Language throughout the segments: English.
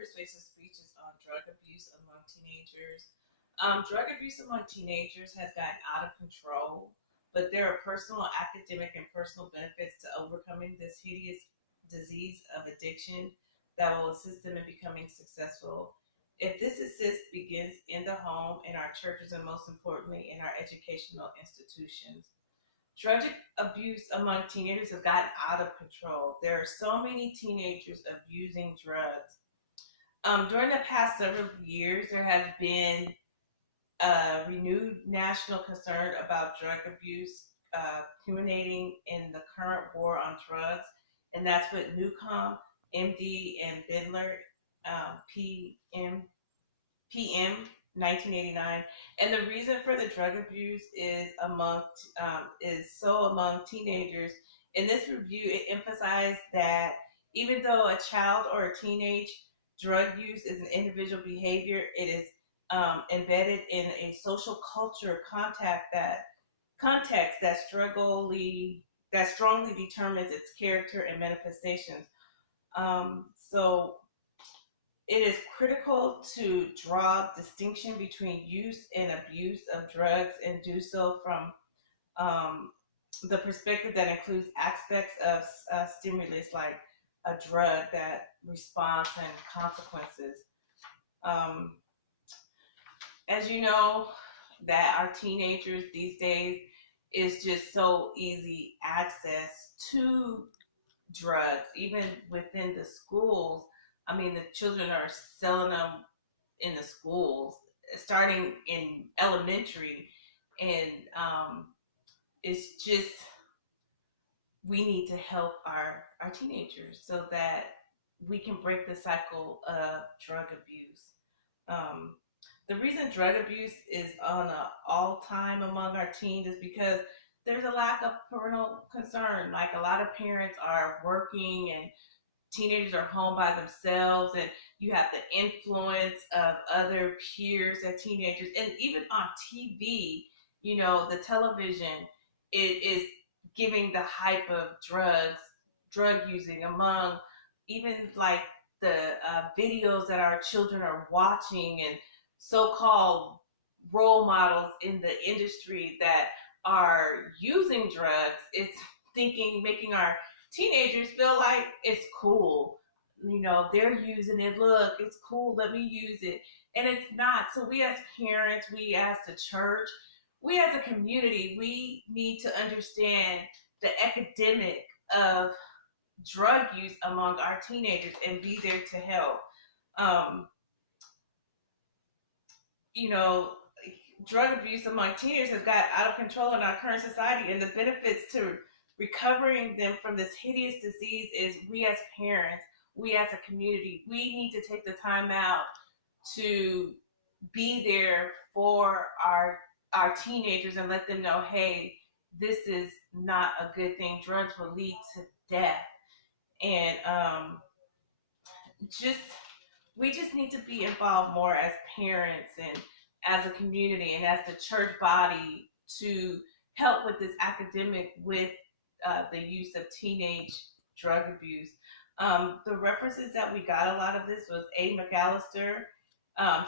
persuasive speeches on drug abuse among teenagers. Drug abuse among teenagers has gotten out of control, but there are personal, academic, and personal benefits to overcoming this hideous disease of addiction that will assist them in becoming successful. If this assist begins in the home, in our churches, and most importantly, in our educational institutions. Drug abuse among teenagers has gotten out of control. There are so many teenagers abusing drugs. During the past several years, there has been a renewed national concern about drug abuse, culminating in the current war on drugs, and that's what Newcomb, MD, and Bindler, PM 1989. And the reason for the drug abuse is among teenagers. In this review, it emphasized that even though a child or a teenage drug use is an individual behavior, it is embedded in a social culture context that strongly determines its character and manifestations. So it is critical to draw distinction between use and abuse of drugs and do so from um, the perspective that includes aspects of stimulus like a drug that response and consequences. Um, as you know, that our teenagers these days is just so easy access to drugs, even within the schools. I mean, the children are selling them in the schools, starting in elementary, and it's just we need to help our teenagers so that we can break the cycle of drug abuse. Um, the reason drug abuse is on an all time among our teens is because there's a lack of parental concern. Like a lot of parents are working and teenagers are home by themselves, and you have the influence of other peers and teenagers, and even on TV, the television, it is giving the hype of drug using among even like the videos that our children are watching, and so-called role models in the industry that are using drugs. It's making our teenagers feel like it's cool. They're using it. Look, it's cool. Let me use it. And it's not. So we as parents, we as the church, we as a community, we need to understand the epidemic of drug use among our teenagers and be there to help. Um, you know, Drug abuse among teenagers has got out of control in our current society, and the benefits to recovering them from this hideous disease is we as parents, we as a community, we need to take the time out to be there for our teenagers and let them know, hey, this is not a good thing. Drugs will lead to death, and just we just need to be involved more as parents and as a community and as the church body to help with this academic with the use of teenage drug abuse. The references that we got a lot of this was A. McAllister,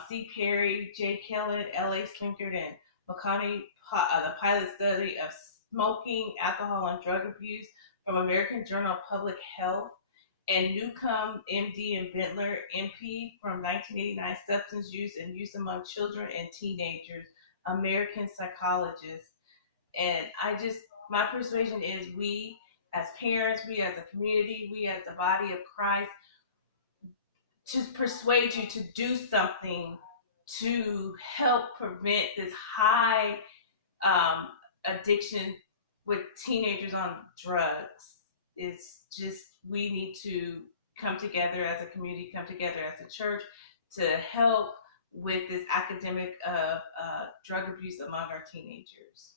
C. Perry, J. Kellen, L.A. Slinkard, and McConney, the pilot study of smoking, alcohol, and drug abuse from American Journal of Public Health, and Newcomb, MD, and Bindler, MP, from 1989, Substance Use and Use Among Children and Teenagers, American Psychologists. And my persuasion is we as parents, we as a community, we as the body of Christ, to persuade you to do something to help prevent this high um, addiction with teenagers on drugs. It's just we need to come together as a community, come together as a church to help with this academic of drug abuse among our teenagers.